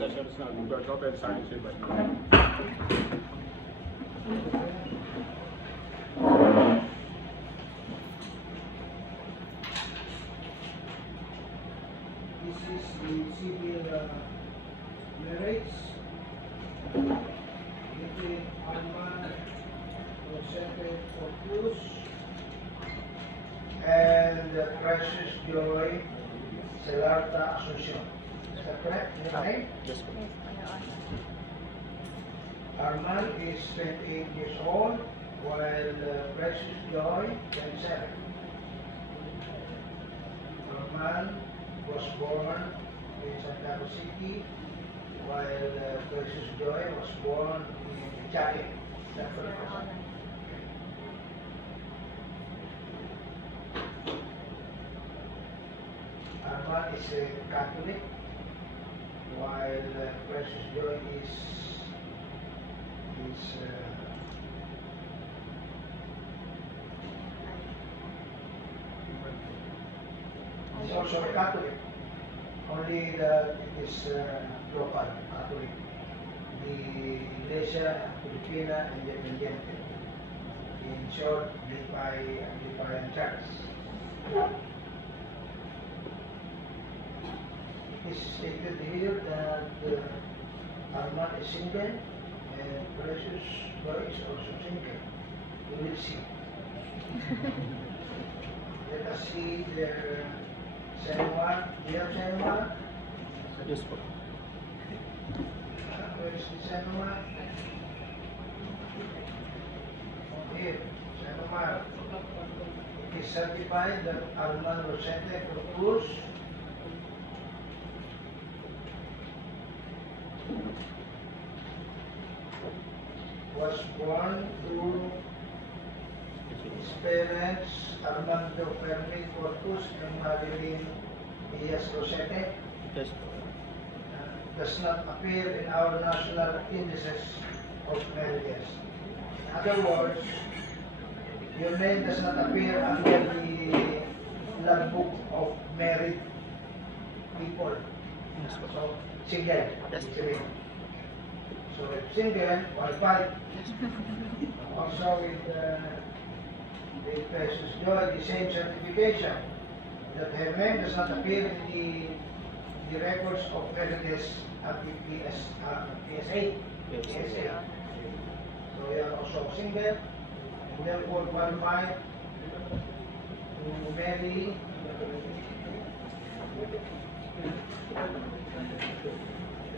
Sessions na Google Open Science but this is the civil marriage between Arman Rosete Fortus and the Precious Joy Celarta Asuncion. Is that correct? Is that name? Yes, po. Arman is 28 years old, while Precious Joy 27. Arman was born in Santiago City, while Precious Joy was born in Chile. Is that correct? Arman is a Catholic, while Precious Joy is also a Catholic, only that it is local Catholic. The Iglesia Filipina Independiente, in short, Lipayan Church. It is stated here that Arman is single and Precious Joy is also single. We will see. Let us see their cinema. Do you have cinema? Yes, po. Where is the cinema? Here, cinema. It is certified that Arman Rosete Fortus was born to his parents Armando Fermin Fortus and Marilyn Diaz Rosete. Yes, po. Does not appear in our national indices of marriages. In other words, your name does not appear under the logbook of married people. Yes, po. So, single. Yes. So, if single, qualified. Also with the Precious Joy, the same certification that her name does not appear in the records of residence at the PSA. Yes. PSA. So you are also single and therefore qualified to marry.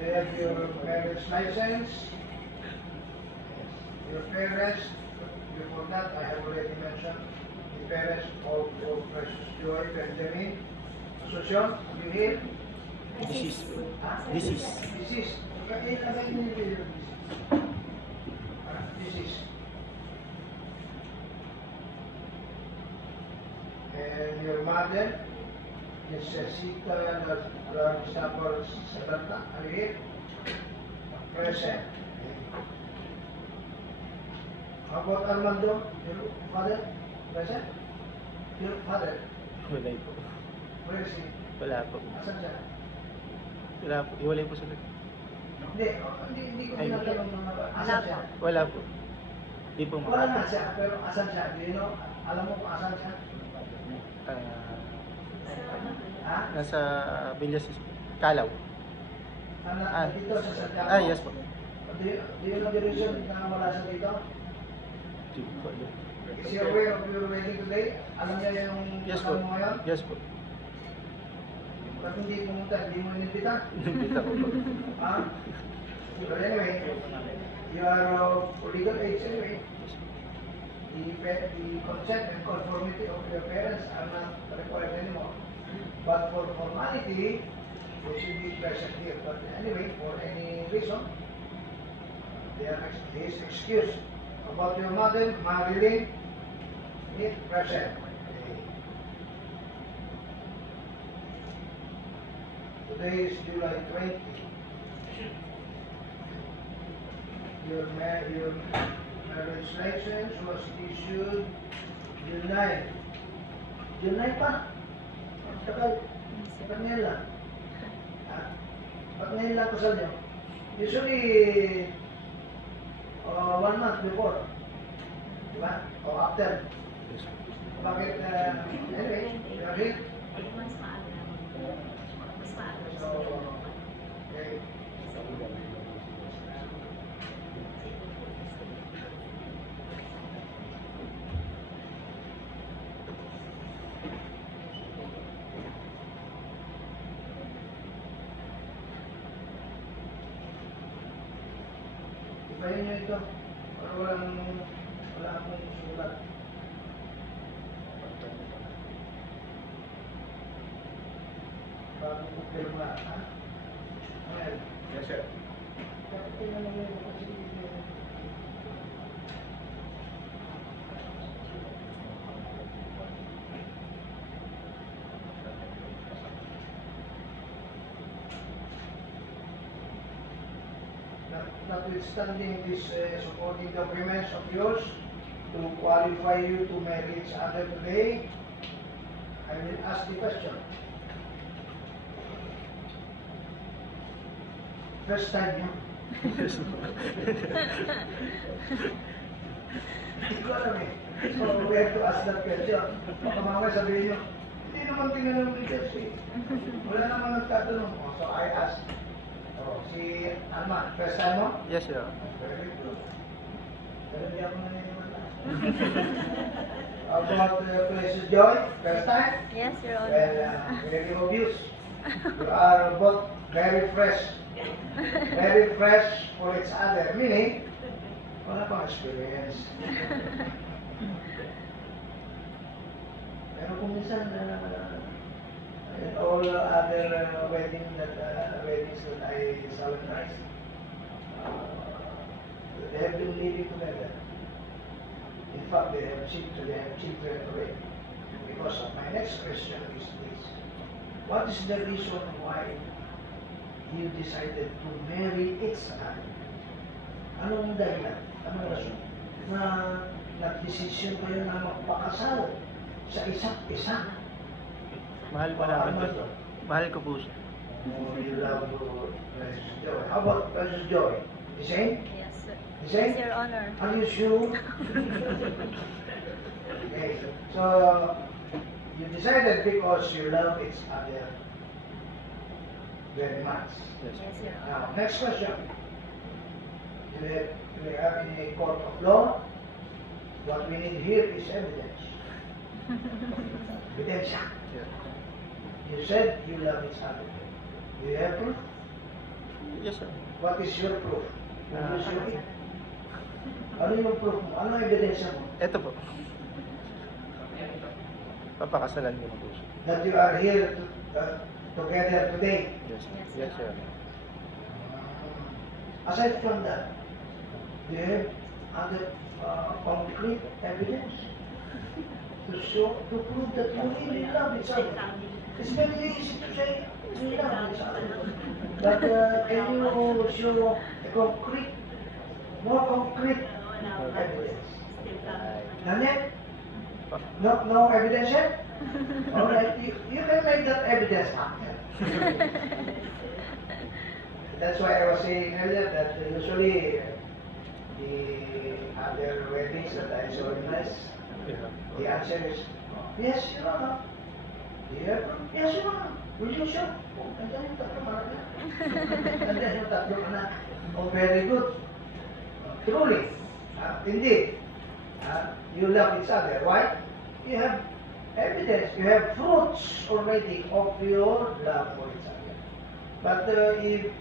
You have your marriage license. Your parents, before that I have already mentioned the parents of Precious Joy Benjamin Asuncion. You hear? This is. This is. And your mother is Cecita Larissapor Salata. Are you here? Present. How about Armando? Your father? Present? Your father? Wala po. Where is he? Wala po. Asan siya? Wala po. Iwalay po sila. Hindi ko Ay, tinatanong mga asan siya. Wala po. Di po Wala nga siya, pero asan siya? Do you know? Alam mo kung asan siya? Ha? Nasa Villas Calaw. Dito sa Santiago? Yes po. Do you know the reason na wala siya dito? Di po. Is he aware of your wedding today? Alam niya yung Yes kasal po. mo ngayon? Yes po. Ba't hindi pumunta? Hindi mo inimbita? Nabita ko po. Ha? But anyway, you are of legal age anyway. The consent and conformity of your parents are not required anymore. But for formality, they should be present here. But anyway, for any reason, they are his excuse. About your mother, Marilyn, is present. Today is July 20. Your marriage license was issued June 9. June 9 pa? Tagal. Tagal lang. Ba't ngayon lang kasal nyo? Usually, 1 month before. Diba? O after. Yes, po. Bakit, anyway, you're here. Mas maaga. Mas maaga. So, okay. Ipahin nyo ito. Para wala akong sulat. Bago ko pirma, ha? Ayan. Yes, sir. Bakit tingnan mo yun? Kasi, notwithstanding these supporting documents of yours to qualify you to marry each other today, I will ask the question. First time nyo? Yes, po. Hindi ko alam eh. So, we have to ask that question. Baka mamaya sabihin nyo, hindi naman tinanong ni Judge eh. Wala naman nagtatanong. Oh, so I ask. Oh, si Alma, first time mo? Yes, sir. Very good. Pero hindi ako naniniwala. How about Precious Joy? First time? Yes, Your Honor. Well, very obvious. You are both very fresh. Very fresh for each other. Meaning, wala pang experience. Pero kung minsan, in all other weddings that I solemnize, they have been living together. In fact, they have children already. Because of my next question is this: what is the reason why you decided to marry each other? Anong dahilan? Anong rason? Na nag-desisyon kayo na magpakasal sa isa't isa? Mahal po namin po. Mahal ko po siya. Oh, you love Precious Joy. How about Precious Joy? The same? Yes, sir. The same? Yes, Your Honor. Are you sure? Okay, so you decided because you love each other very much. Yes. Yes, Your Honor. Now, next question. Do you have any court of law? What we need here is evidence. Evidence. Yeah. You said you love each other. Do you have proof? Yes, sir. What is your proof? Ah. Ano yung proof? Ano yung proof mo? Ano ang ebidensya mo? Ito po. Papakasalan ko na po siya. That you are here together today. Yes, Yes, yes, sir. Aside from that, do you have other concrete evidence to show, to prove that you really love each other? It's very easy to say we love each other, but can you show a concrete, more concrete evidence? None yet? No evidence yet? All right, you can make that evidence after. That's why I was saying earlier that usually the other weddings that I solemnize, Yeah. the answer is yes, Your Honor. Do you have proof? Yes, Your Honor. Will you show? Oh, andyan yung tatlong anak na. Andyan yung tatlong anak. Oh, very good. Truly, indeed, you love each other. Why? You have evidence, you have fruits already of your love for each other. But if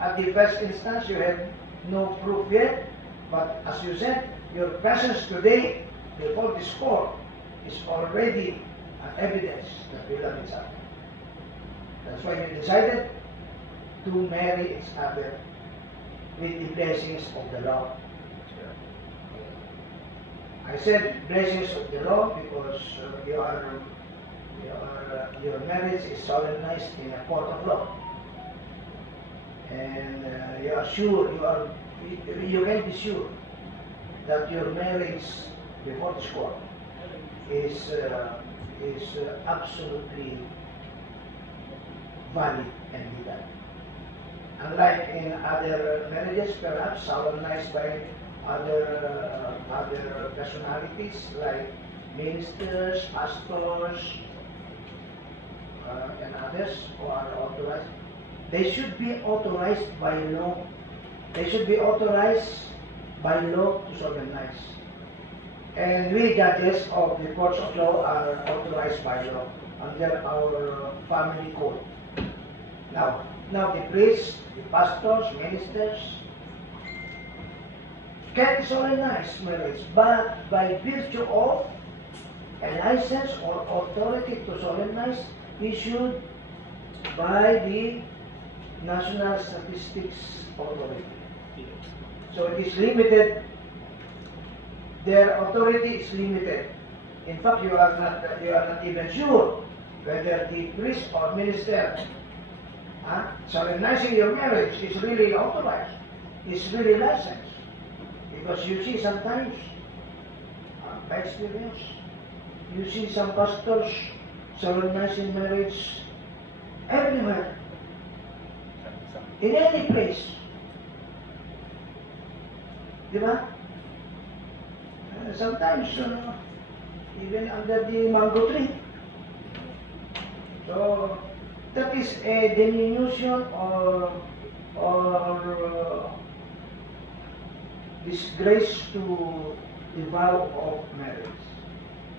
at the first instance you have no proof yet, but as you said, your presence today before this court is already an evidence that we love each other. That's why you decided to marry each other with the blessings of the law. I said blessings of the law because your marriage is solemnized in a court of law, and you are sure, you can be sure that your marriage before this court is absolutely valid and legal. Unlike in other marriages, perhaps solemnized by other personalities like ministers, pastors, and others who are authorized. They should be authorized by law. They should be authorized by law to solemnize. And we judges of the courts of law are authorized by law under our family code. Now the priests, the pastors, ministers can solemnize marriage, but by virtue of a license or authority to solemnize issued by the National Statistics Authority. So it is limited. Their authority is limited. In fact, you are not even sure whether the priest or minister solemnizing your marriage is really authorized, is really licensed. Because you see sometimes, by experience, you see some pastors solemnizing marriage everywhere, in any place. Diba? Sometimes, even under the mango tree. So, that is a diminution or disgrace to the vow of marriage.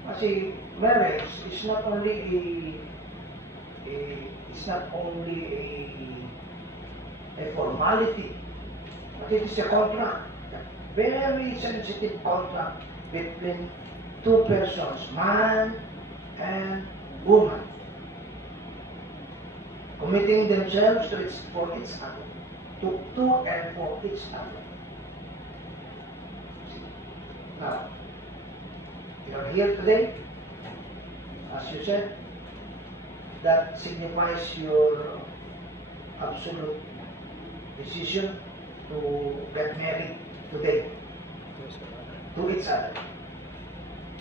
Kasi marriage is not only a formality, but it is a contract, a very sensitive contract between two persons, man and woman, committing themselves for each other, to and for each other. Now, you are here today, as you said, that signifies your absolute decision to get married today to each other.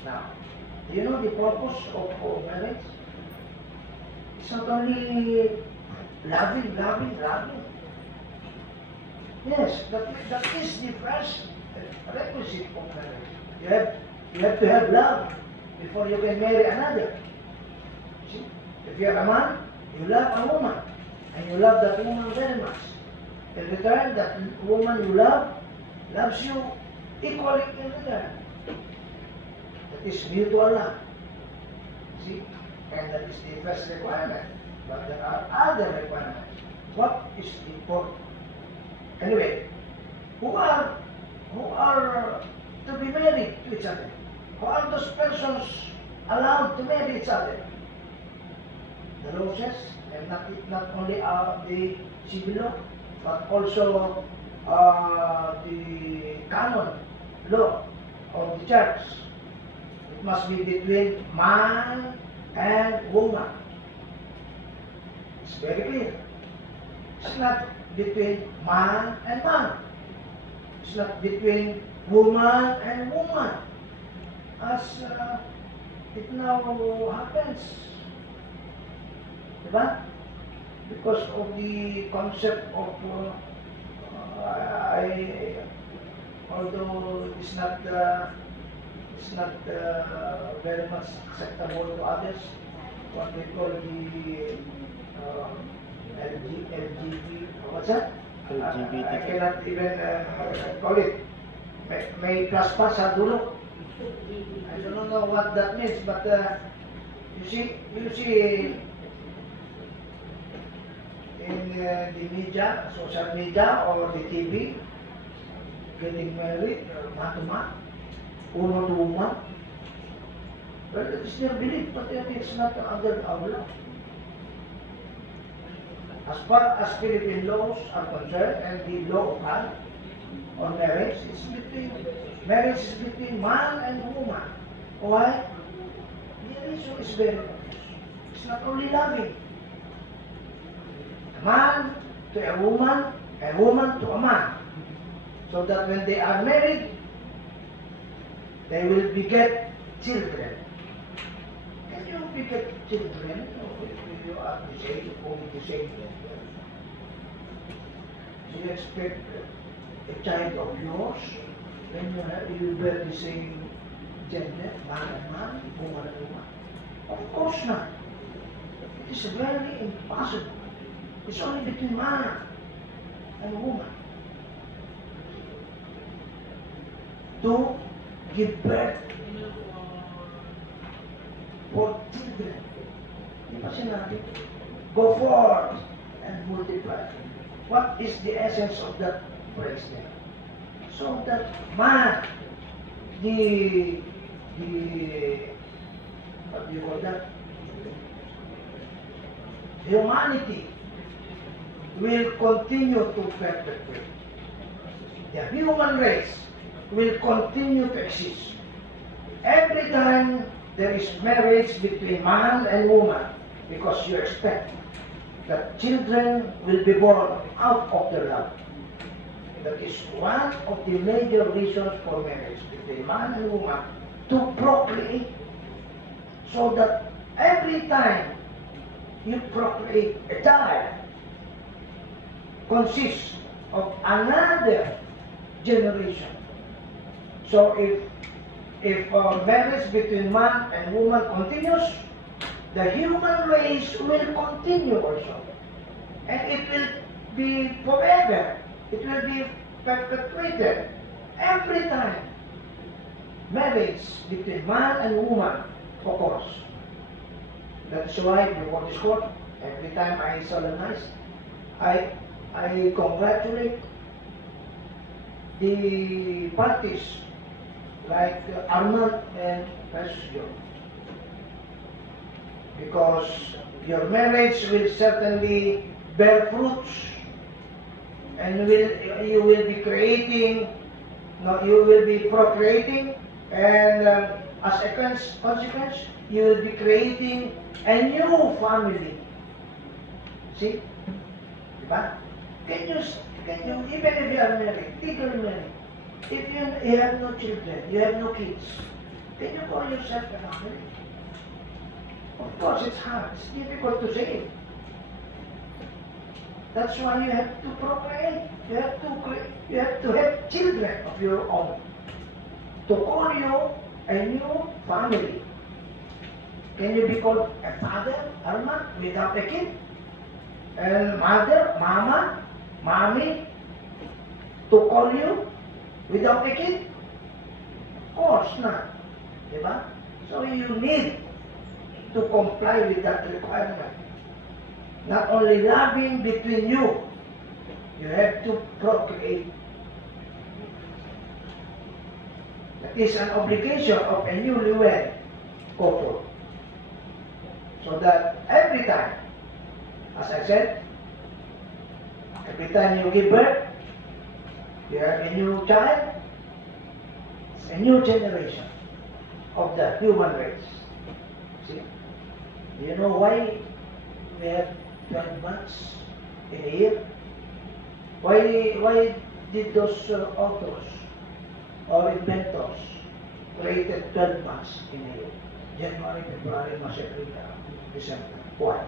Now, do you know the purpose of marriage? It's not only loving. Yes, that is the first requisite of marriage. You have to have love before you can marry another. See? If you are a man, you love a woman, and you love that woman very much. In return, that woman you love loves you equally in return. That is mutual love. See? And that is the first requirement. But there are other requirements. What is important? Anyway, who are to be married to each other? Who are those persons allowed to marry each other? The law says, and not only the civil law, but also the canon law of the church. It must be between man and woman. It's very clear. It's not between man and man. It's not between woman and woman, as it now happens. Diba? Because of the concept of, although it's not very much acceptable to others, what we call the LGBT, what's that? LGBT. I cannot even call it. May plus pa sa dulo. I don't know what that means, but you see in the media, social media or the TV, getting married, man to man, woman to woman. Well, it is their belief, but it's not under our law. As far as Philippine laws are concerned, and the law of God on marriage, marriage is between man and woman. Why? The reason is very obvious. It's not only loving. A man to a woman to a man. So that when they are married, they will beget children. Can you beget children? You are the same, only the same. Do you expect a child of yours when you bear the same gender, man and man, woman and woman? Of course not. It is very impossible. It's only between man and woman to give birth for children. Di ba sinabi? Go forth and multiply. What is the essence of that phrase there? So that man, what do you call that? Humanity will continue to perpetuate. The human race will continue to exist. Every time there is marriage between man and woman, because you expect that children will be born out of the love. That is one of the major reasons for marriage between man and woman, to procreate, so that every time you procreate a child consists of another generation. So if marriage between man and woman continues, the human race will continue also. And it will be forever. It will be perpetuated every time marriage between man and woman occurs. That's why before this court, every time I solemnize, I congratulate the parties like Armand and Precious John, because your marriage will certainly bear fruits, and you will be creating, you will be procreating, and as a consequence, you will be creating a new family. See? Diba? Can you, even if you are married, legally married, if you have no children, you have no kids, can you call yourself a family? Of course, it's hard. It's difficult to say. That's why you have to procreate. You have to have children of your own to call you a new family. Can you be called a father, Armand, without a kid? And mother, mama, mommy, to call you without a kid? Of course not. Diba? So you need to comply with that requirement. Not only loving between you, you have to procreate. That is an obligation of a newlywed couple. So that every time, as I said, every time you give birth, you have a new child, it's a new generation of the human race. See? Do you know why we have 12 months in a year? Why did those authors or inventors created 12 months in a year? January, February, March, April, December. Why?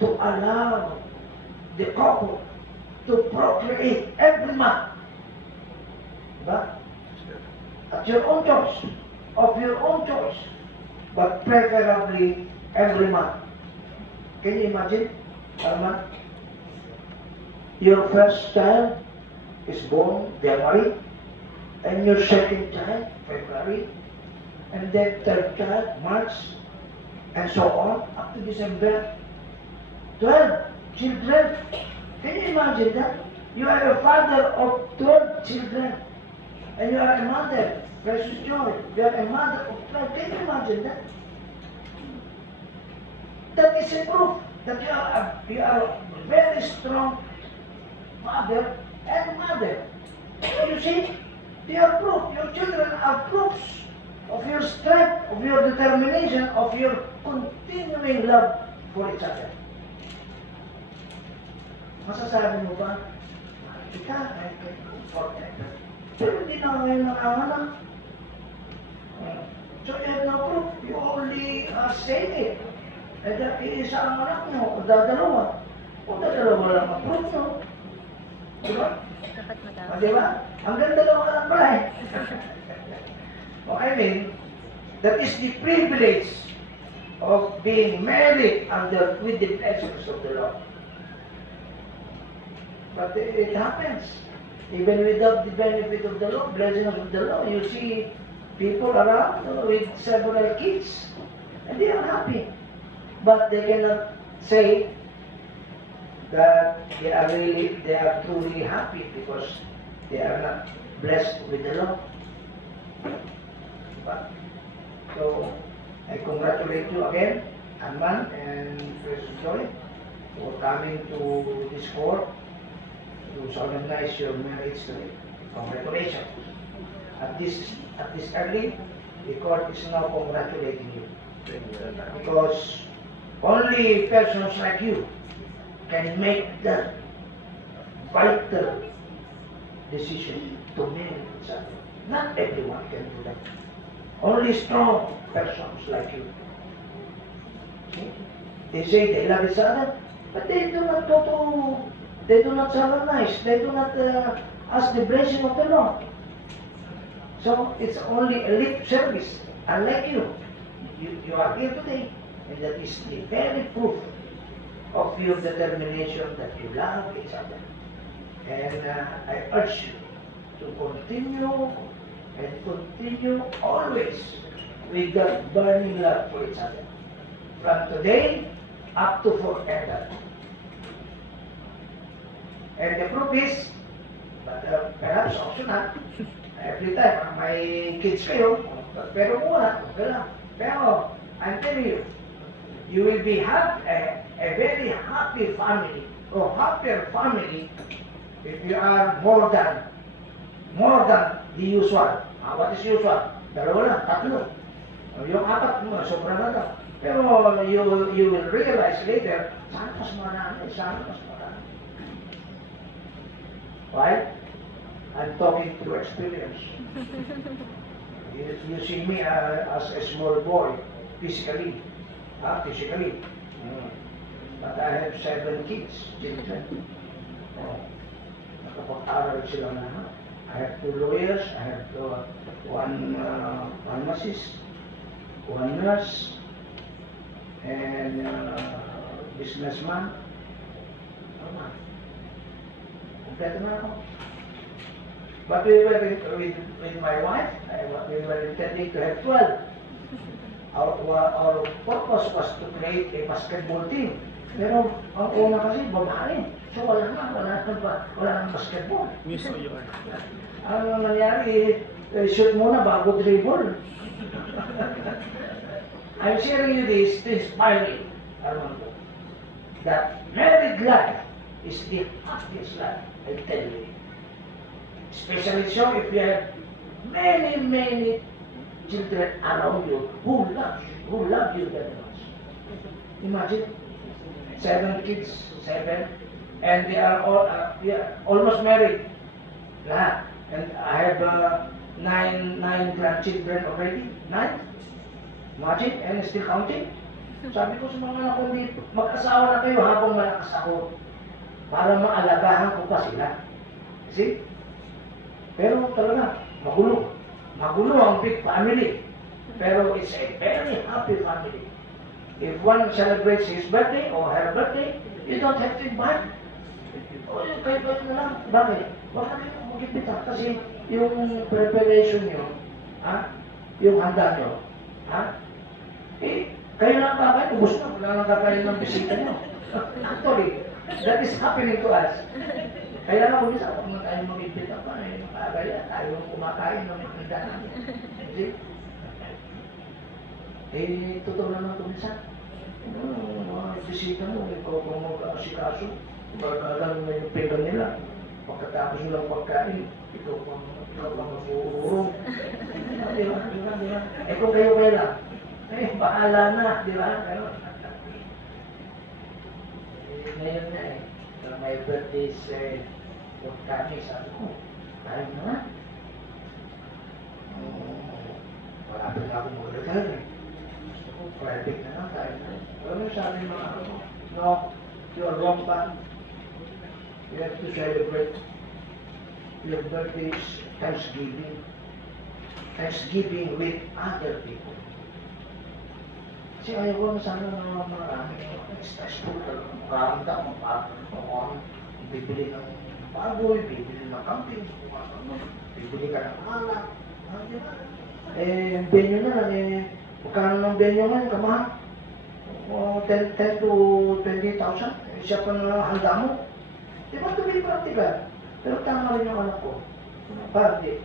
To allow the couple to procreate every month. Diba? At your own choice, of your own choice, but preferably every month. Can you imagine, Armand? Your first child is born January, and your second child February, and then third child March, and so on up to December. 12 children. Can you imagine that? You are a father of 12 children, and you are a mother, Precious Joy. You are a mother of 12. Can you imagine that? That is a proof that you are a very strong father and mother. So you see, they are proof. Your children are proofs of your strength, of your determination, of your continuing love for each other. Masasabi mo ba, kita, forever. Pero hindi na ngayon nanganganak. So you have no proof. You only say it. Eh, isa ang anak nyo, o dadalawa. O dadalawa lang ang proof nyo. Di ba? Dapat madami. Di ba? Ang ganda naman ka ng pala eh. Oh, I mean, that is the privilege of being married with the blessings of the Lord. But it happens. Even without the benefit of the Lord, blessings of the Lord, you see people around with several kids, and they are happy. But they cannot say that they are truly happy because they are not blessed with the Lord. But, so, I congratulate you again, Arman and Precious Joy, for coming to this court to solemnize your marriage today. Congratulations. At this early, the court is now congratulating you. Because only persons like you can make that vital decision to marry each other. Not everyone can do that. Only strong persons like you. See? They say they love each other, but they do not solemnize, they do not ask the blessing of the Lord. So it's only a lip service, unlike you. You are here today, and that is the very proof of your determination that you love each other. And I urge you to continue always with that burning love for each other. From today up to forever. And the proof is, but perhaps optional, every time may kids kayo, pero muna, okay lang. Pero, I'm telling you, you will be a very happy family, or happier family, if you are more than the usual. What is usual? Dalawa lang, tatlo. Yung apat mo, sobrang na daw. Pero you will realize later, sana mas marami, sana mas marami. Right? I'm talking through experience. You see me as a small boy, physically. But I have 7 kids, children. Nakapag-aral sila na. I have 2 lawyers, I have 1 pharmacist, 1 nurse, and businessman. Kompleto na ako. But we were with my wife, we were intending to have 12. Our purpose was to create a basketball team. Pero ang una kasi babae. So wala nang basketball. Miso yun. Ang nangyari, shoot muna bago dribble. I'm sharing you this to inspire you, Armando, that married life is the happiest life, I tell you. Especially so if you have many children around you who love you very much. Imagine 7 kids, 7, and they are all almost married. Lahat. And I have 9 grandchildren already. 9? Imagine, and still counting. Sabi ko sa mga anak ko, mag-asawa na kayo habang malakas ako para maalagahan ko pa sila. See? Pero talaga, magulo. Magulo ang big family. Pero it's a very happy family. If one celebrates his birthday or her birthday, you don't have to invite. O, kayo na lang. Bakit? Bakit kayo mag-invita? Kasi yung preparation nyo, yung handa nyo, kayo lang kakain, ubos na, wala lang kakain ng bisita nyo. Actually, that is happening to us. Kaya lang kung isa, kung tayo mag-invita pa, makakaya, tayo kumakain ng handa namin. See? Totoo naman ito minsan. Mga bisita mo, ikaw kung mag-asikaso, alam mo yung pera nila. Pagkatapos nilang pagkain, ikaw pang mag-uurong. Di ba? Kung kayo lang, bahala na, di ba? Ngayon na my birthday is kami, sabi ko, tayo na nga. Wala pa na akong magdagdag eh. Private na lang tayo na. Ano sabi mga no, you are wrong pa. You have to celebrate your birthday is Thanksgiving. Thanksgiving with other people. Kasi ayaw ko na sana ng marami. Stressful ka lang. Makaramda mo, bibili ng baboy, bibili ng camping, bibili ka ng alak. Di ba? Venue na lang, magkano ng venue ngayon, kamahal? 10 to 20,000. Siya pa na handa mo. Di ba ito may party ba? Pero tama rin yung anak ko. Party.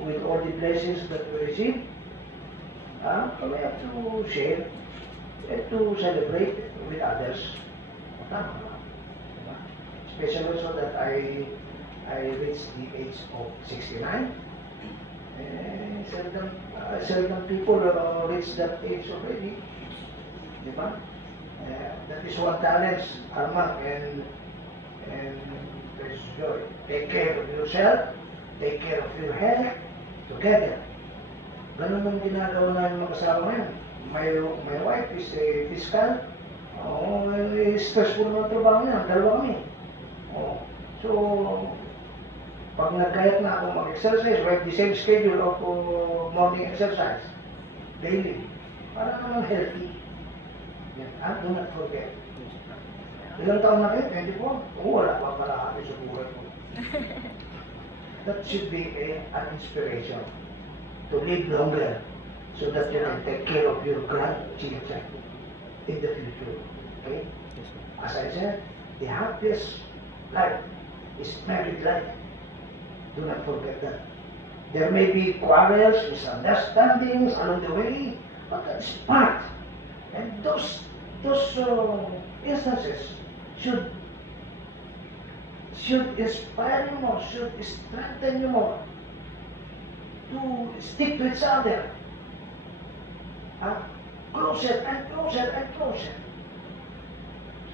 With all the blessings that we receive, we have to share, we have to celebrate with others. Tama na. Diba? Especially so that I reached the age of 69. Seldom people reach that age already. Diba? That is one talent, Armand and Precious Joy. Take care of yourself, take care of your health, together. Ganun ang ginagawa namin mga kasama ngayon. My wife is a fiscal. Stressful na trabaho niya. Dalawa kami. So, pag nagkayat na ako mag-exercise, we have the same schedule of morning exercise. Daily. Para naman healthy. Do not forget. Ilang taon na kayo? 24? Wala pa pala ako sa buhay ko. That should be an inspiration to live longer so that you can take care of your grandchildren in the future. Okay? As I said, the happiest life is married life. Do not forget that. There may be quarrels, misunderstandings along the way, but that's part. And those instances should inspire you more, should strengthen you more to stick to each other. Closer and closer and closer.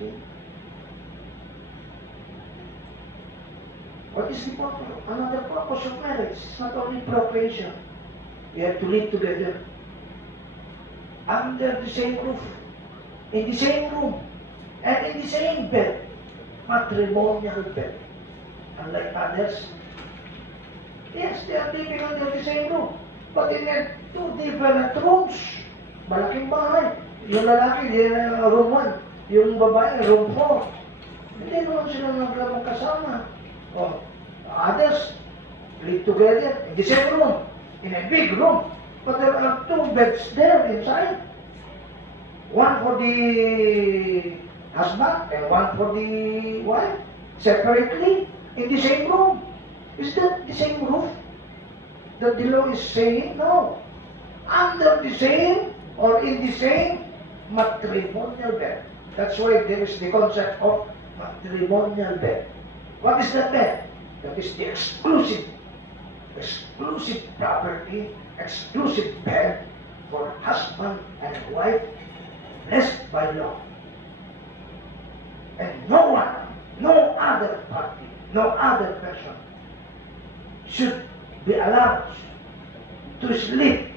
See? What is the purpose? Another purpose of marriage is not only procreation. We have to live together under the same roof, in the same room, and in the same bed. Matrimonial bed. Unlike others, yes, they are living under the same roof, but in two different rooms. Malaking bahay. Yung lalaki, room 1. Yung babae, room 4. Hindi naman sila magkasama. Others live together in the same room, in a big room, but there are 2 beds there inside. One for the husband and one for the wife, separately, in the same room. Is that the same roof that the law is saying? No. Under the same or in the same matrimonial bed. That's why there is the concept of matrimonial bed. What is that bed? That is the exclusive property, exclusive bed for husband and wife, blessed by law. And no one, no other party, no other person should be allowed to sleep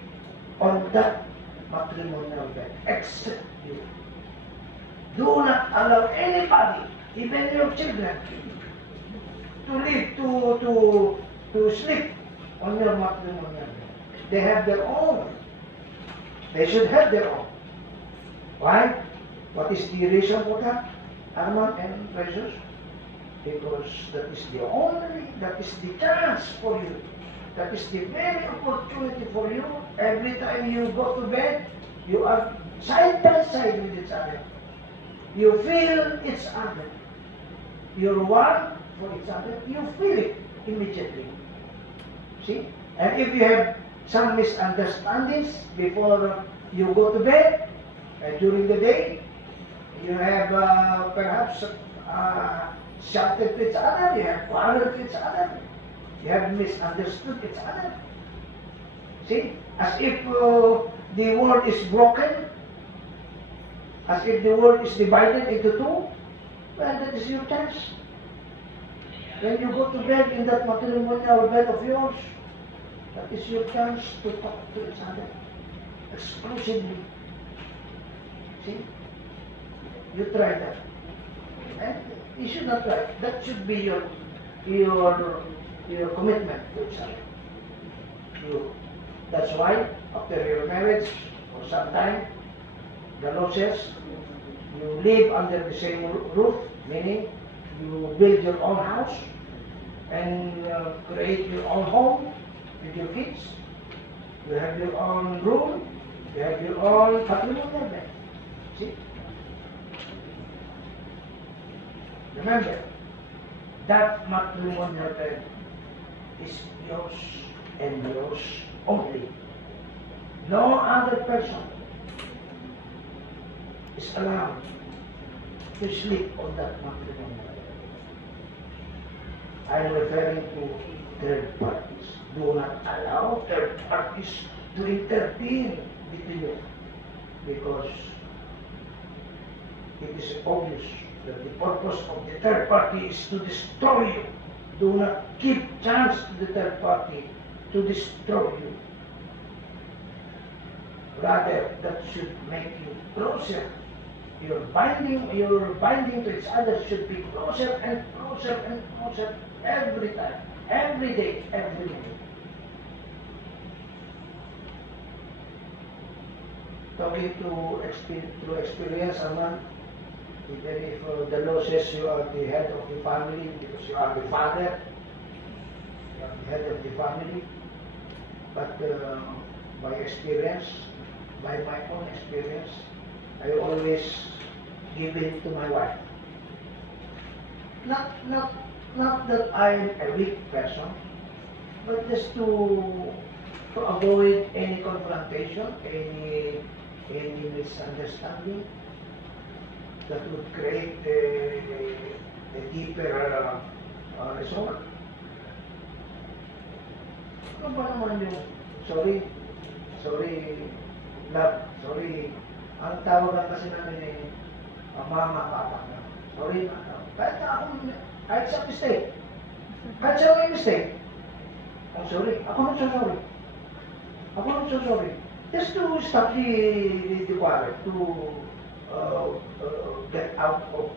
on that matrimonial bed except you. Do not allow anybody, even your children, to live to sleep on your matrimonial bed. They have their own. They should have their own. Why? What is the reason for that? Armand and Precious? Because that is the chance for you. That is the very opportunity for you. Every time you go to bed, you are side by side with each other. You feel each other. You're one for each other. You feel it immediately. See? And if you have some misunderstandings before you go to bed, during the day, you have perhaps shouted to each other, you have quarreled to each other, you have misunderstood each other. See? As if the world is broken, as if the world is divided into 2, well, that is your chance. When you go to bed in that matrimonial bed of yours, that is your chance to talk to each other exclusively. See? You try that. And you should not try. That should be your your commitment to each other. That's why, after your marriage, or some time, the law says, you live under the same roof, meaning you build your own house and create your own home with your kids. You have your own room, you have your own patrimonial bed. See? Remember, that matrimonial bed is yours and yours only. No other person is allowed to sleep on that matrimonial bed. I am referring to third parties. Do not allow third parties to intervene between you, because it is obvious that the purpose of the third party is to destroy you. Do not give chance to the third party to destroy you. Rather, that should make you closer. Your binding to each other should be closer and closer and closer every time, every day, every minute. Talking through experience, Ama, even if the law says you are the head of the family because you are the father, you are the head of the family, but by experience, by my own experience, I always give in to my wife. Not that I am a weak person, but just to avoid any confrontation, any misunderstanding that would create a deeper result. Ano ba naman yung sorry, love, sorry. Ang tawagan kasi namin mama, papa. Sorry, kahit sa mistake. Kahit sa may mistake. I'm sorry. Ako nagsasorry. Just to stop the quarrel, to get out of,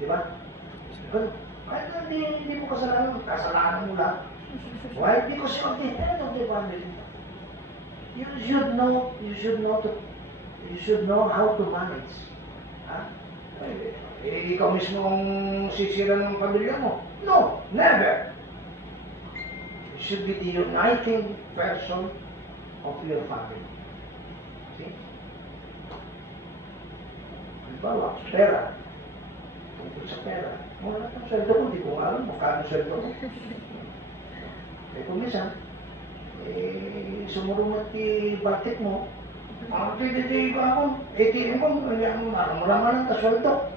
di ba? Kahit na hindi mo kasalanan mo lang. Why? Because you're the head of the family. You should know how to manage. Ha? Ikaw mismo ang sisira ng pamilya mo. No, never. You should be the uniting person of your family. See? Halimbawa, pera. Tungkol sa pera. Wala kang sweldo ko, hindi ko alam magkano sweldo ko. Eh kung minsan, sumurungat i-budget mo, pwede ko ako, ATM ko, maramalang kasweldo.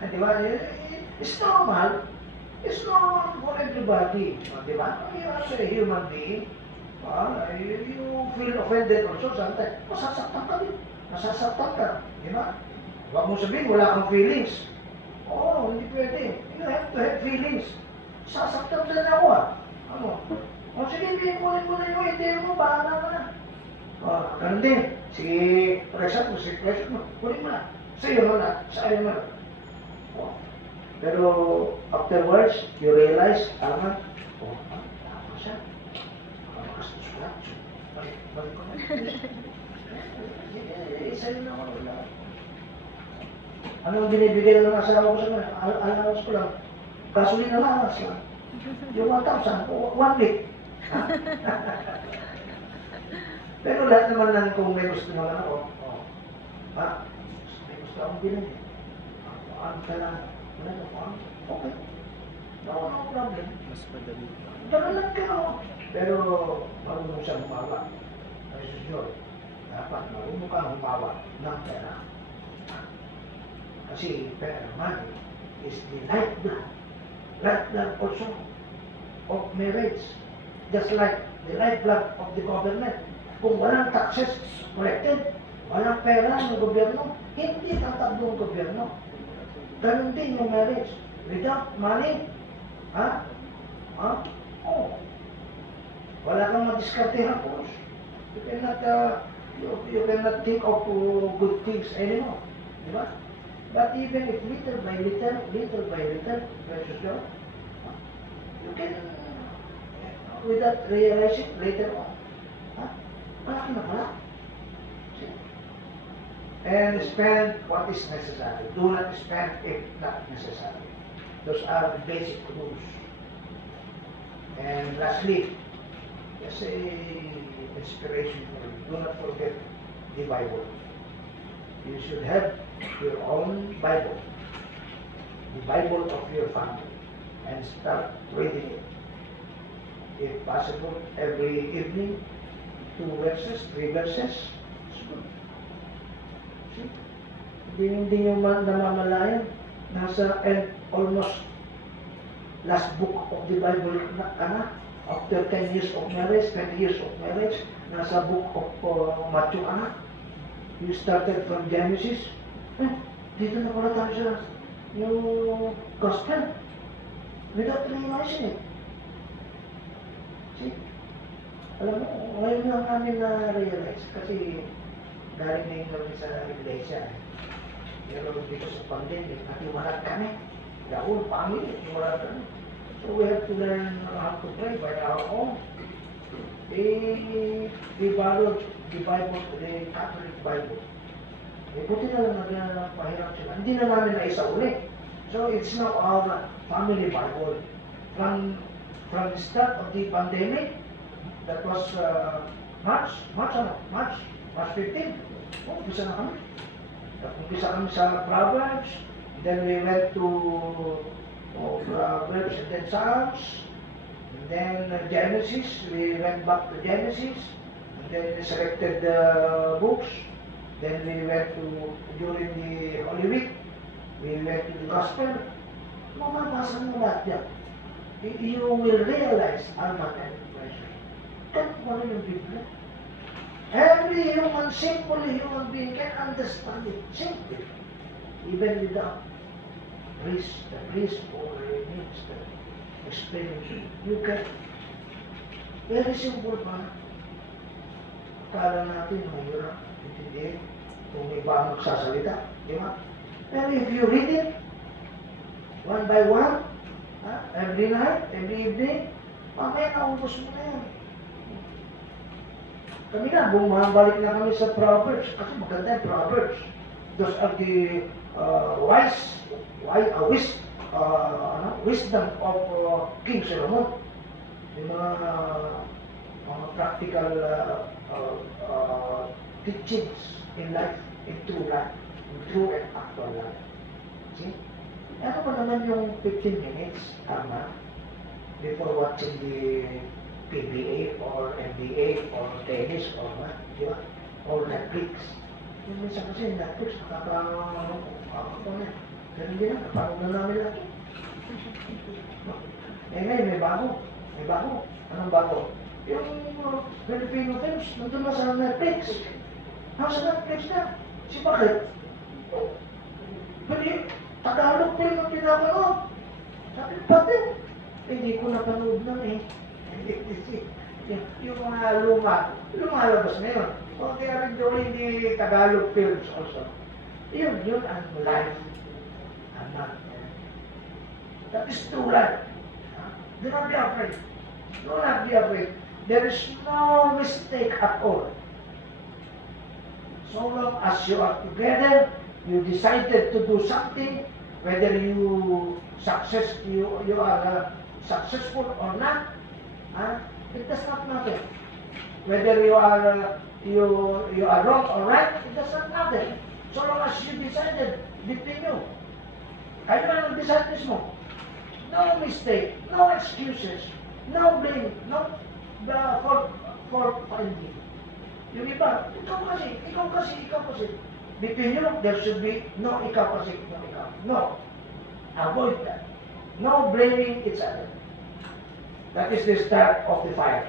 Di ba? It's normal. It's normal for everybody. Di ba? You are a human being. You feel offended also sometimes. Masasaktan ka. Di ba? Huwag mo sabihin, wala kang feelings. Oo, hindi pwede. You have to have feelings. Sasaktan din ako Ano? O sige, kunin mo na yung ATM mo, bahala ka na. Ganun din. Si Presat mo, kunin mo na. Sa'yo mo na, sa'yo mo na. Pero afterwards, you realize, tama siya. Makakastos ko lang. Balik ko na. Sa'yo na ako. Anong binibigay ng asawa ko sa mga? Alawas ko lang. Gasolina alawas lang. Yung 1,000, 1 week. Pero lahat naman lang kung may gusto naman ako, may gusto akong bilhin. Ano ka lang? Okay. No problem. Mas madali. Ganun lang ka ako. Pero marunong siyang humawa. Ay, Diyos, dapat marunong kang humawa ng pera. Kasi pera, money, is the lifeblood. Lifeblood also of marriage. Just like the lifeblood of the government. Kung walang taxes collected, walang pera ng gobyerno, hindi tatakbo ang gobyerno. Ganun din yung marriage. Without money, wala kang madiskartehan po. You cannot think of good things anymore. Diba? But even if little by little, precious God, you You can, without realizing later on, malaki na pala. See? And spend what is necessary. Do not spend if not necessary. Those are the basic rules. And lastly, just a inspiration for you. Do not forget the Bible. You should have your own Bible, the Bible of your family, and start reading it. If possible, every evening, 2 verses, 3 verses, it's good. See? Hindi nyo man namamalayan, nasa almost last book of the Bible na, after 10 years of marriage, 20 years of marriage, nasa book of Matthew anak. You started from Genesis. Dito na pala tayo sa yung gospel. Without realizing it. See? Alam mo, ngayon lang namin na-realize kasi galing na yun namin sa iglesia. Pero dito sa pandemic, natiwalag kami. The whole family, natiwalag kami. So we have to learn how to pray by our own. We borrowed the Bible, the Catholic Bible. Buti na lang nagpahirap sila. Hindi na namin naisauli. So it's now our family Bible. From the start of the pandemic, that was March 15. Umpisa na kami. Umpisa kami sa Proverbs, then we went to Proverbs and then Psalms, and then Genesis, we went back to Genesis, and then we selected the books, then we went to, during the Holy Week, we went to the Gospel. Mamabasa mo lahat yan. You will realize how much I'm precious. Kahit mo rin yung Biblia. Every human, simple human being can understand it. Simple. Even without the priest or a minister explaining. You can. Very simple pa. Akala natin mahirap. Intindihin. Kung iba ang magsasalita. Di ba? Pero if you read it, one by one, every night, every evening, mamaya naubos mo na yan. Kami na, bumabalik na kami sa Proverbs. Kasi maganda yung Proverbs. Those are the wisdom of King Solomon. Yung mga practical teachings in life, in true life, in true and actual life. See? Ano pa naman yung 15 minutes, tama, before watching the PBA or NBA or tennis or what, di ba? Or Netflix. Yung minsan kasi Netflix, ganun din lang, kapag na namin lagi. Ngayon, may bago. Anong bago? Yung Filipino films, nandun na sa Netflix. Nasa Netflix na. Si bakit? Pwede, Tagalog film ang pinapanood. Sabi, pati, hindi ko napanood nun eh. Yung mga lumalabas na yun. O they are doing the Tagalog films also. Yun ang life. That is true life. Do not be afraid. Do not be afraid. There is no mistake at all. So long as you are together, you decided to do something, whether you are successful or not, it does not matter. Whether you are wrong or right, it does not matter. So long as you decided between you. Kayo na nag-decide mismo. No mistake, no excuses, no blame, no for finding. Yung iba, ikaw kasi. Between you, there should be no ikaw kasi, no ikaw. No. Avoid that. No blaming each other. That is the start of the fire.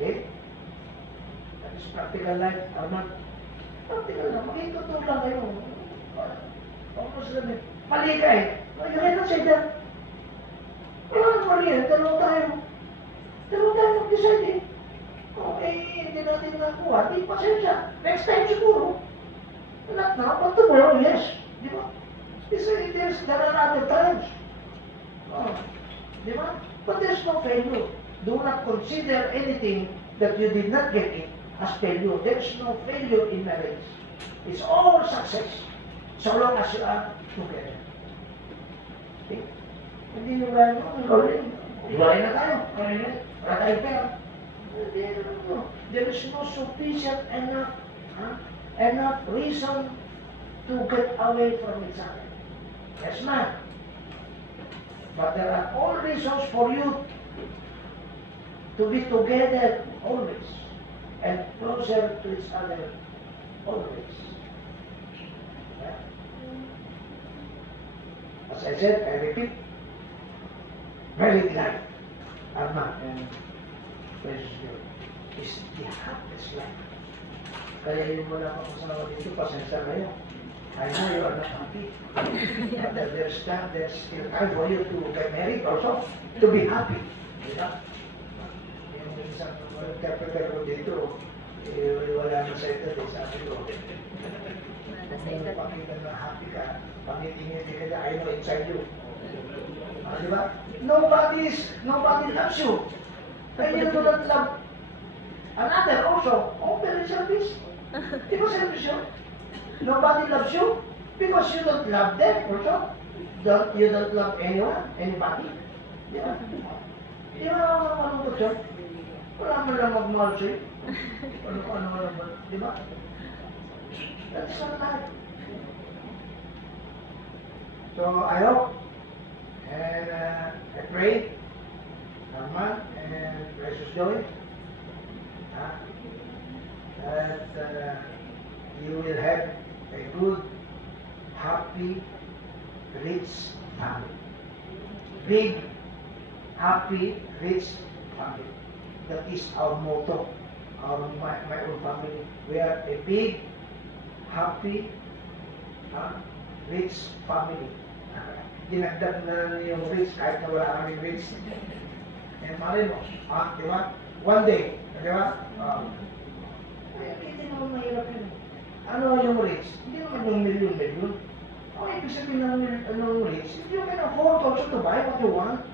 See? That is practical life. Practical na. Maging totoo lang kayo. Almost lang eh. Mali ka eh. Mali ka say that. Wala nang mali eh. Dalawa tayo mag-decide eh. Okay, hindi natin nakuha. Di pasensya. Next time siguro. Not now, but tomorrow, yes. Di ba? There are other times. Di ba? But there's no failure. Do not consider anything that you did not get it as failure. There's no failure in marriage. It's all success so long as you are together. Okay? Hindi yung gano'n, hiwalay na tayo. Wala tayo pera. There is no sufficient enough reason to get away from each other. Yes, ma'am. But there are all reasons for you to be together always and closer to each other always. Yeah? As I said, I repeat, married life, Alma and Precious Girl, is the happiest life. Kaya yung wala akong kasama dito, pasensya kayo. I know you are not happy. But there's still time for you to get married also, to be happy. Diba? Yung isang interpreter ko dito, wala na sa ito, sabi ko, kung pakita na happy ka, pangitingin ka na, I know inside you. Diba? Nobody loves you. Kaya you do not love another also. Oh, very selfish. Di ba selfish yun? Nobody loves you because you don't love them also. You don't love anyone, anybody. Di ba? Di ba malungkot yun? Wala mo lang magmahal sa'yo. Ano lang ba? Di ba? That's not life. So I hope and I pray, Arman and Precious Joy, that you will have a good, happy, rich family. Big, happy, rich family. That is our motto, my own family. We are a big, happy, rich family. Dinagdag na yung rich kahit na wala kaming rich. Eh, malay mo, di ba? One day, di ba? Hindi naman mahirap yun. Ano yung rich? Hindi naman yung million. Ang ibig sabihin ng rich, you can afford also to buy what you want.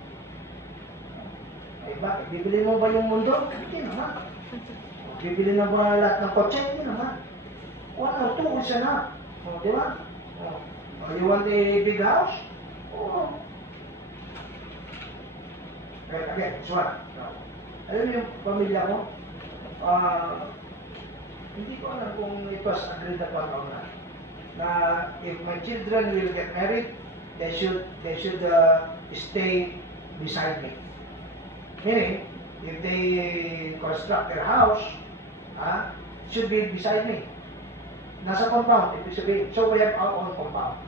Eh, bakit? Bibili mo ba yung mundo? Hindi naman. Bibili na ba lahat ng kotse? Hindi naman. One or two is enough. Di ba? You want a big house? Oh. Again, one. Alam niyo yung pamilya ko, hindi ko alam kung it was agreed upon or not, na if my children will get married, they should stay beside me. Meaning, if they construct their house, should be beside me. Nasa compound, ibig sabihin. So we have our own compound.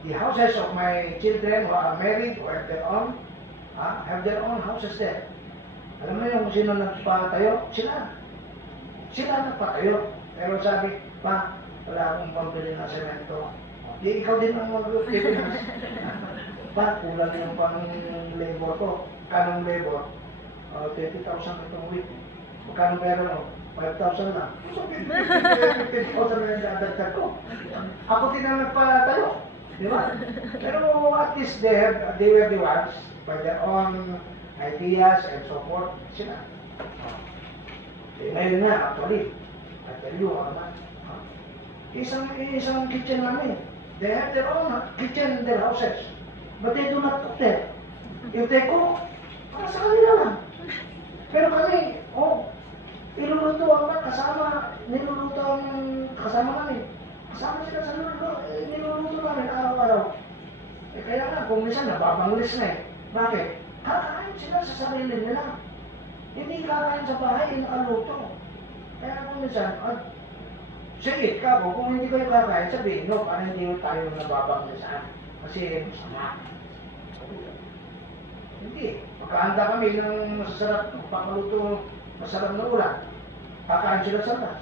The houses of my children who are married or have their own houses there. Alam mo yung sino nagpatayo? Sila nagpatayo. Pero sabi, pa, wala akong pambili ng semento. Di ikaw din ang mag-Pilipinas. Pa, kulang yung pang-labor ko. Kanong labor? 20,000 itong week. Magkano pera mo? 5,000 lang. So, 50,000 na yung dadagdag ko. Ako din ang nagpatayo. Di ba? Pero at least they were the ones by their own ideas and so forth. Sila. Ngayon na, actually, I tell you, isang kitchen namin. They have their own kitchen in their houses. But they do not cook there. If they cook, para sa kanila lang. Pero kami, niluluto ang kasama namin. Kasama sila sa niluluto namin araw-araw. Eh kaya nga, kung minsan nababanglis na eh. Bakit? Kakain sila sa sarili nila. Hindi kakain sa bahay, inaluto. Kaya kung minsan, sige, kako, kung hindi kayo kakain, sabihin nyo, paano hindi tayo nababanglis kasi masama. Hindi. Magkahanda kami ng masasarap, magpakaluto, masarap na ulam. Kakain sila sa labas.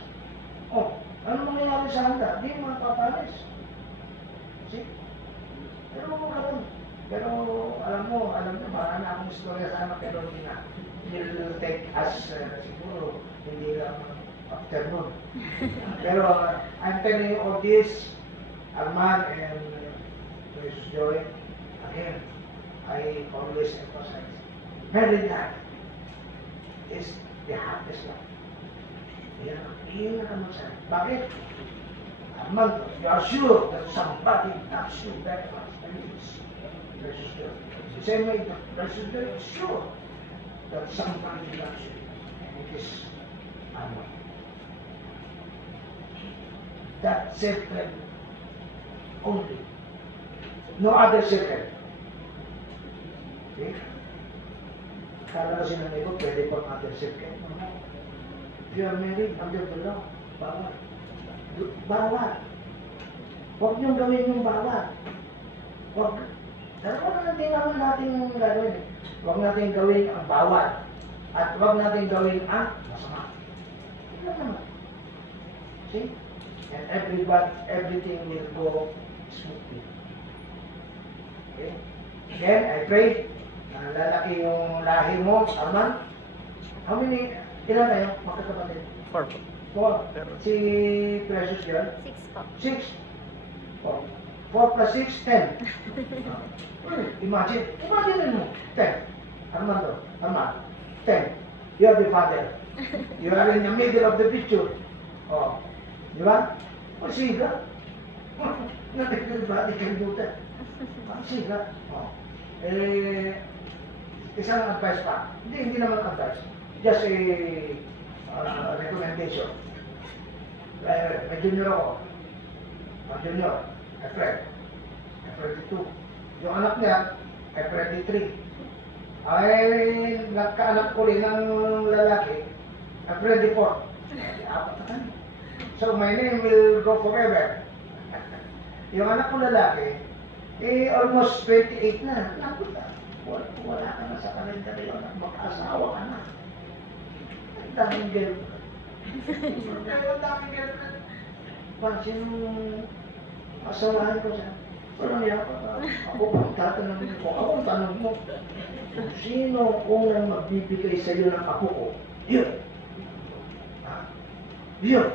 Ano mangyayari sa handa? Di mga papalis. See? Pero alam mo, marami akong istorya sana, pero hindi na. It will take us siguro, hindi lang afternoon. Pero I'm telling you all this, Arman and Precious Joy, again, I always emphasize, married life is the happiest life. Yan ang masaya. Bakit? Armando, you are sure that somebody loves you very much. And it is precious girl. The same way, the precious girl is sure that somebody loves you. And it is Armando. That secret only. No other secret. Okay? Kala kasi nanay ko, pwede pang other secret. If you are married under the law, bawal. Bawal. Huwag niyong gawin yung bawal. Huwag. Huwag natin naman natin gawin. Huwag natin gawin ang bawal. At huwag natin gawin ang masama. Ito naman. See? And everything will go smoothly. Okay? Again, I pray na lalaki yung lahi mo, Arman. How many, ilan kayo, magkakapatid? 4 po. 4. Si Precious girl? 6 po. 6. 4 plus 6, 10. Imagine mo, 10. Armando, 10. You are the father. You are in the middle of the picture. Oh. Di ba? Magsiga. Nagkakilbati kayo dito. Magsiga. Oh. Isang advice pa. Hindi naman advice. Just a recommendation. May junior ako. May junior. Efred. Efred 2. Yung anak niya, Efred 3. Ay, nagkaanak ko rin ng lalaki, Efred 4. Apat na kami. So my name will go forever. Yung anak ko lalaki, almost 28 na. Naku, wala ka na sa kalendary yun. Mag-asawa ka na. Ang daming girlfriend. Ang daming girlfriend. Pansin mo, asawahan ko siya. Walang niya ako pang tatanungin ko. Ako ang tanong mo. Kung sino unang magbibigay sa iyo ng ako ko, yun. Yun.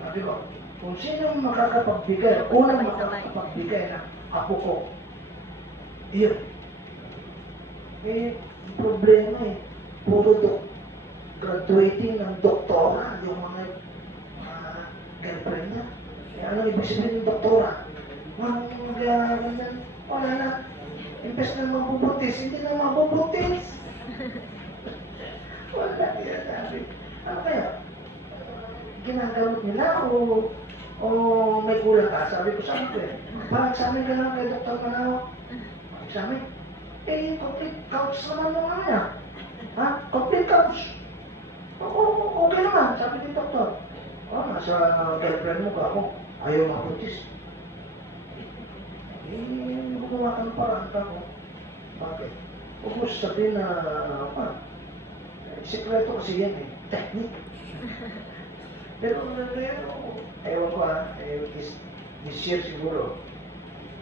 Sabi ko, kung sino makakapagbigay, unang makakapagbigay ng ako ko, yun. Problema puro graduating ng doktora, yung mga girlfriend niya. Ano ibig sabihin ng doktora? Wala na. Imbes na mabubuntis, hindi na mabubuntis. Wala na sabi. Ano kaya? Ginagamit nila o may kulang ka? Sabi ko sa akin, parang-examine ka lang kay Dr. Manao. Examine? Complete couch naman mo nga niya. Ha? Complete couch. Okay naman, sabi ni Dr. Nasa girlfriend mo ka ako. Ayaw mabuntis. Gumawa ka ng parang ako. Bakit? Huwag mo sabihin na, sikreto kasi yan technique. Pero, ewan ko this year siguro,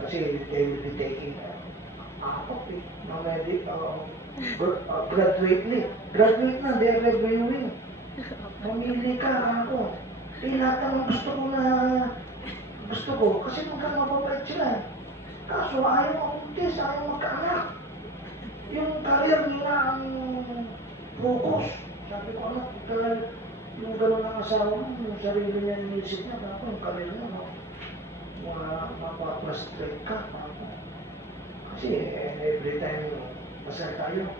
kasi they will be taking, graduate na, they are reviewing. Mamili ka, ako. Lahat ng gusto ko, kasi magkamababait sila. Kaso ayaw makuntis, ayaw magkaanak. Yung career nila ang focus. Sabi ko, anak, yung gano'n ang asawa mo, yung sarili niya inisip niya, ako yung career niya, mapaprastrate ka. Kasi every time masaya tayo,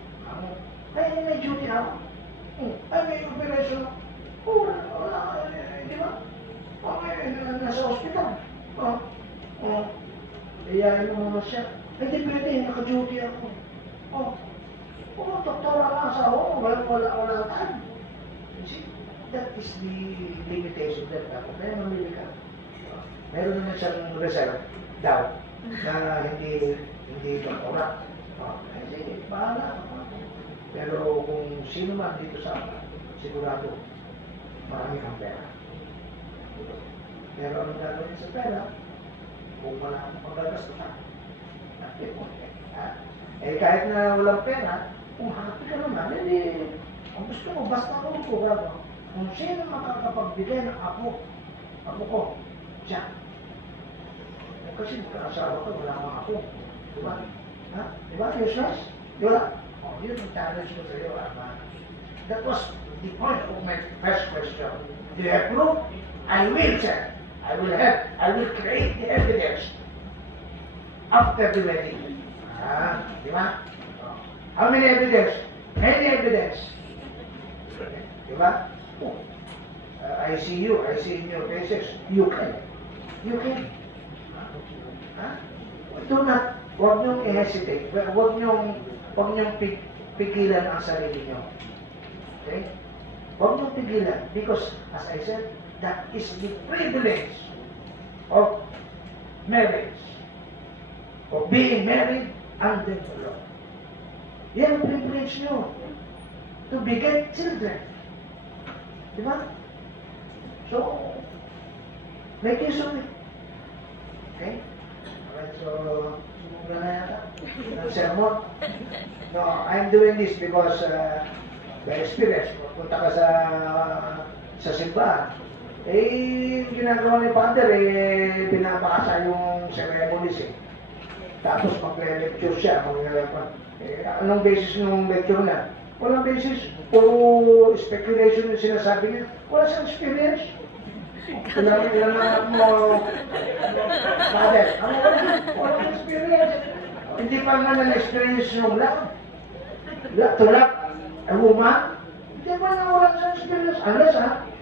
ay may duty ako. Ay may operation ako. Wala, di ba? Nasa hospital. Iyayin mo naman siya. Hindi pwede, naka-duty ako. Doktora ang asawa mo, wala time. You see, that is the limitation that ako. Kaya mamili ka. Meron naman siyang reserve daw na hindi doktora. Sige, bahala. Pero kung sino man dito sa sigurado, marami kang pera. Pero anong gagawin sa pera? Kung wala kang magagastuhan. Kahit na walang pera, kung happy ka naman, hindi, ang gusto mo, basta kung kurado, kung sino makakapagbigay ng ako ko, siya. Kasi magkaasawa ka, wala kang ako. Diba? Ha? Diba? Useless? Di ba? Oh, yun ang challenge ko sa iyo, Ama. That was the point of my first question. Do you approve? I will, sir. I will help. I will create the evidence after the wedding. Ah, di ba? Oh. How many evidence? Many evidence. Di ba? Oh. I see you. I see in your faces. You can. You can. Ha? Do not, huwag niyong i-hesitate. Huwag niyong pigilan ang sarili niyo. Okay? Huwag niyong pigilan. Because, as I said, that is the privilege of marriage. Of being married under the law. Yan ang privilege niyo. To beget children. Diba? So, make use of it. Okay? Alright, so, sumula na yata. Ang sermon. No, I'm doing this because by experience, punta ka sa simbahan. Eh, ginagawa ni Father, pinapakasa yung ceremonies eh. Tapos magre-lecture siya. Anong basis ng lecture na? Walang basis. Puro speculation yung sinasabi niya. Wala siyang experience. Ilang anak mo, Father, walang experience. Hindi pa nga na-experience yung love. Tulak, a woman, hindi pa nga walang siyang experience.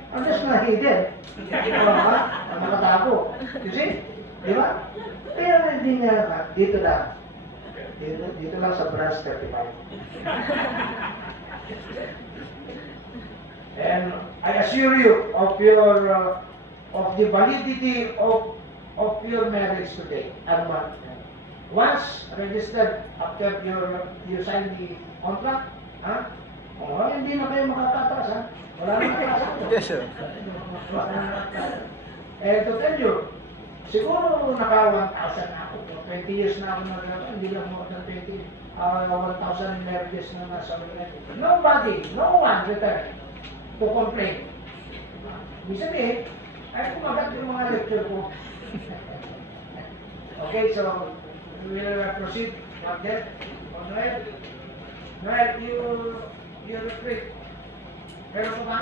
Unless na hidden. Ang nakatago. You see? Di ba? Pero hindi nga, dito lang. Dito lang sa branch 35. And I assure you of the validity of your marriage today. Once registered after you sign the contract, hindi na kayo makatatas, ha? Wala na nakatatas. Yes, sir. To tell you, siguro naka 1,000 na ako. 20 years na ako hindi lang more than 20. 1,000 marriages na nasa United. Nobody, no one returned to complain. Ibig sabihin, ay kumagat yung mga lecture ko. Okay, so we will proceed from there. Noel, you're free. Pero pa ba?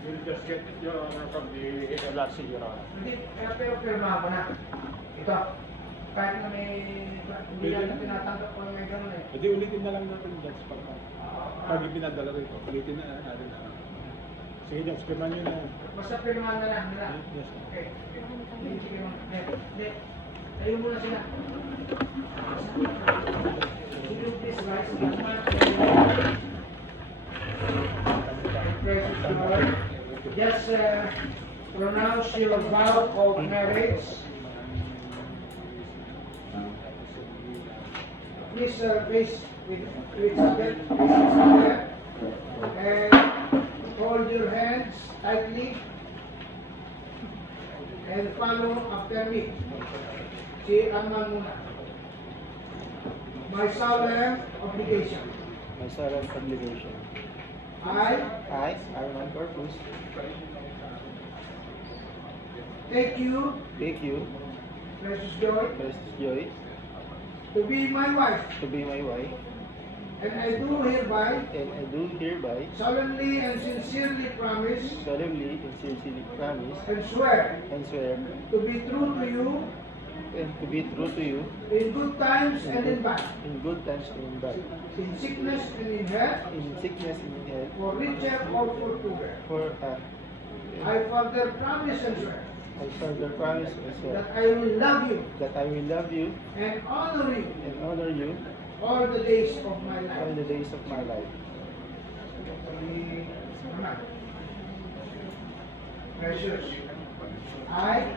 You'll just get your honor from the LRC, Your Honor. Hindi, pero pirma mo na. Ito, kahit na hindi natin tinatanggap ko may gano'n eh. Hindi, ulitin na lang natin, Judge, pag ipinadala rito. Ulitin na natin na. Sige, Judge, pirma nyo na. Basta pirma na lang nila. Yes, sir. Okay. Sige mo. Hindi. Tayo muna sila. Sige, please, guys. Just pronounce your vow of marriage. Please face with each other. And hold your hands tightly. And follow after me. Si Arman muna. My solemn obligation. My solemn obligation. I I, Arman Corpus, take you, precious Joy, Precious Joy, to be my wife, to be my wife, and I do hereby and I do hereby solemnly and sincerely promise solemnly and sincerely promise and swear and swear to be true to you and to be true to you in good times and in bad, in good times and in bad, in sickness and in health, in sickness and in health, for richer or for poorer. for I further promise and swear I further promise and swear that I will love you that I will love you and honor you and honor you all the days of my all life. the days of my life. Precious, I,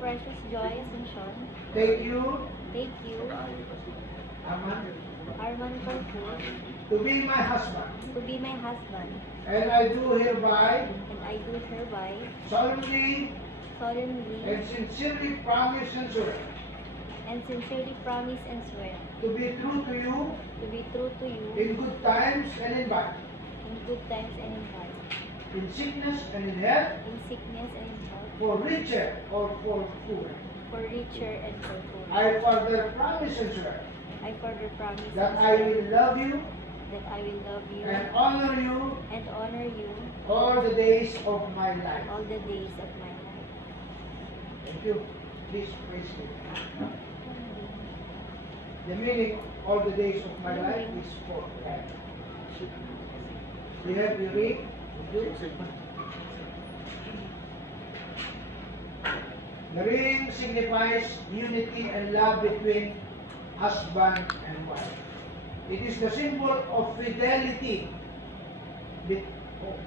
Precious Joy Asuncion, take you, take you, Aman, Arman Corpus, to be my husband, to be my husband, and I do hereby and I do hereby solemnly solemnly and sincerely promise and swear and sincerely promise and swear to be true to you to be true to you in good times and in bad, in good times and in bad, in sickness and in health, in sickness and in health, for richer or for poorer. for richer and for poorer. I further promise and swear I further promise that and I swear will love you that I will love you and honor you and honor you all the days of my life. all the days of my life. Thank you. Please praise Him. The meaning all the days of my life is for life. You have your ring? You do? The ring signifies unity and love between husband and wife. It is the symbol of fidelity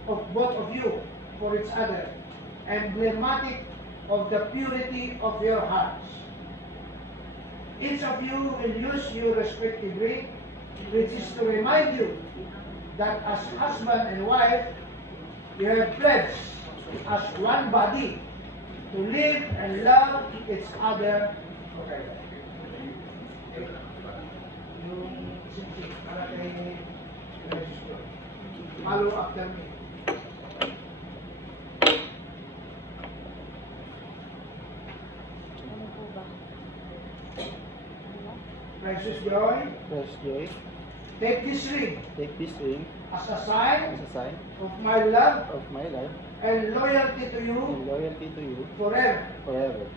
of both of you for each other, emblematic of the purity of your hearts. Each of you will use your respective ring, which is to remind you that as husband and wife, you have pledged as one body to live and love each other forever. Yung simple, para kay Jesus. Follow after me. Ano po ba? Ano? Precious Joy, Precious Joy, take this ring take this ring as a sign as a sign of my love of my life and loyalty to you and loyalty to you forever. forever.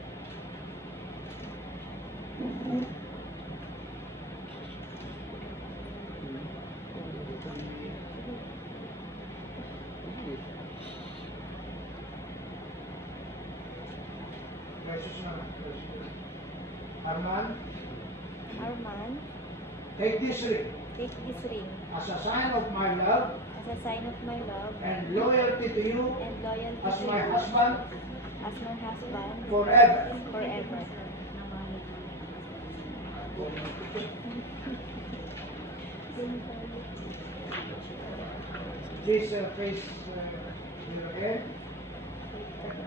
Precious na. Arman, Arman, take this ring take this ring as a sign of my love as a sign of my love and loyalty to you and loyalty as to my you husband as my husband forever. forever. Please face here again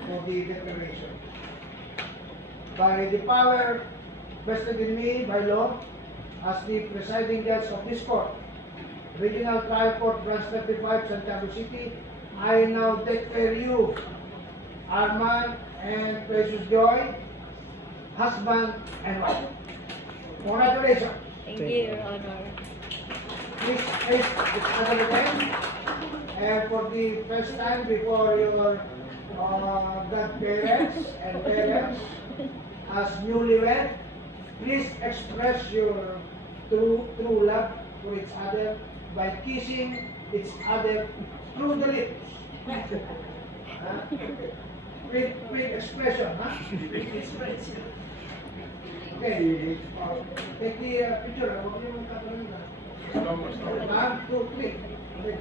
for the declaration. By the power vested in me by law as the presiding judge of this court, Regional Trial Court Branch 35, Santiago City, I now declare you, Arman and Precious Joy, husband and wife. Congratulations. Thank you, Your Honor. Please face each other again. And for the first time before your godparents and parents as newlywed, please express your true love for each other by kissing each other through the lips. Huh? With expression, huh? Okay. Take the picture. Huwag niyo magkakaroon na. 1, 2, 3. Okay.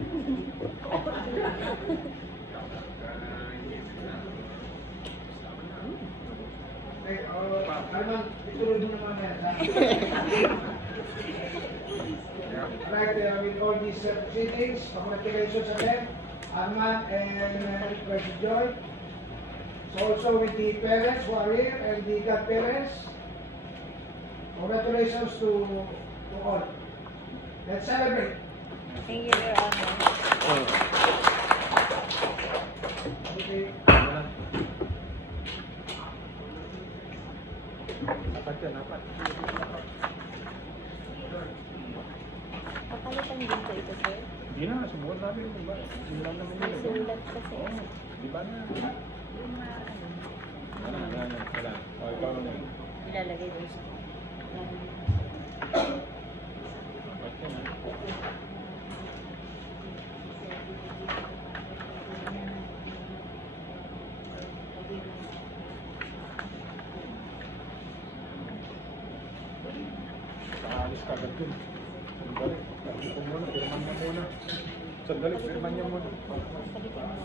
Okay, Arman, ituloy mo naman yan. Right, with all these proceedings, congratulations again, Arman and Precious Joy. So also with the parents who are here and the godparents, congratulations to all. Let's celebrate. Thank you, Your Honor. Okay. Dapat yan, dapat. Papalitan din ko ito, sir. Hindi na, subukan namin. Diba? Hindi lang naman May yun. sulat kasi. Oo. Di ba na? Wala. O, ikaw na. Ilalagay doon sa... Okay na. Paalis ka agad dun. Sandali. Ito muna. Pirman niya muna. Sandali. Pirman niya muna. Palitan mo.